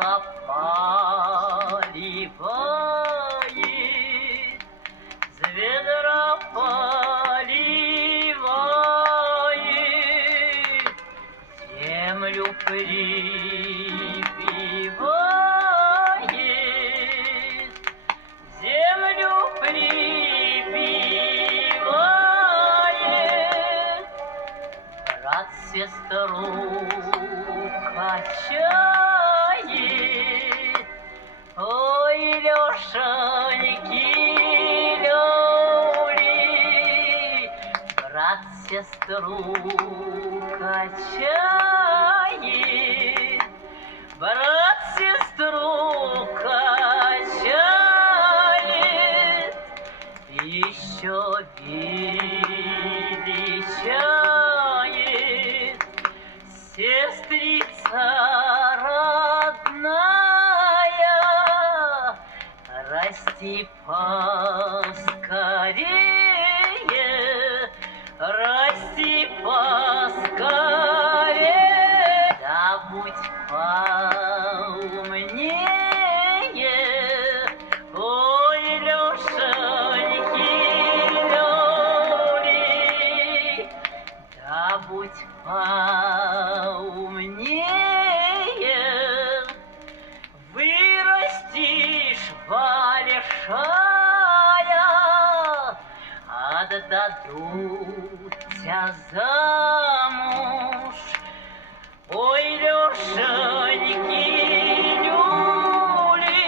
ведра поливает, с ведра поливает, землю прибивает, землю прибивает, брат сестру качает. Ой, Лешеньки, люли, брат сестру качает, брат сестру качает, еще величает сестрица родная, расти поскорее, расти поскорее, да будь поумнее, ой, Лешеньки, люли, да будь поумнее, вырастешь большая, отдадут тебя замуж. Ой, Лешеньки, люли,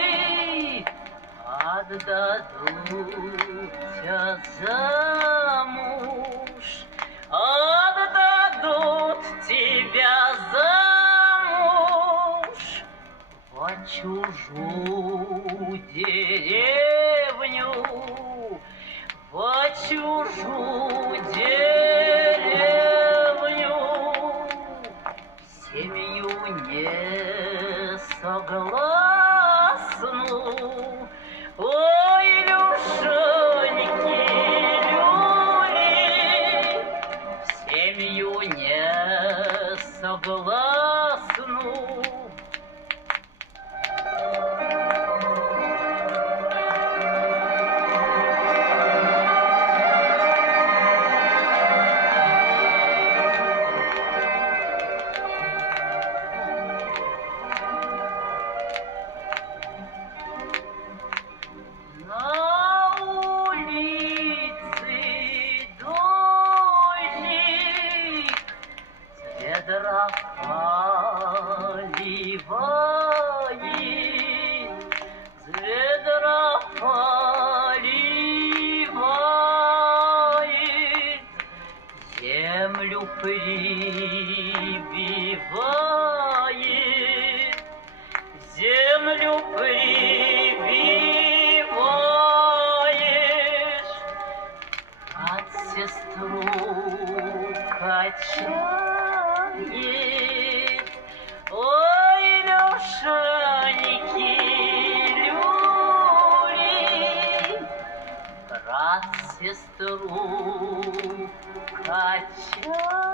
отдадут тебя замуж, отдадут тебя замуж во чужую деревню, во чужую деревню, семью не согласну. Ой, Лешеньки, люли, семью не согласну. Ведра поливает, с ведра поливает, землю прибивает, землю прибивает, брат сестру качает. Ой, Лешеньки, люли, брат сестру качает.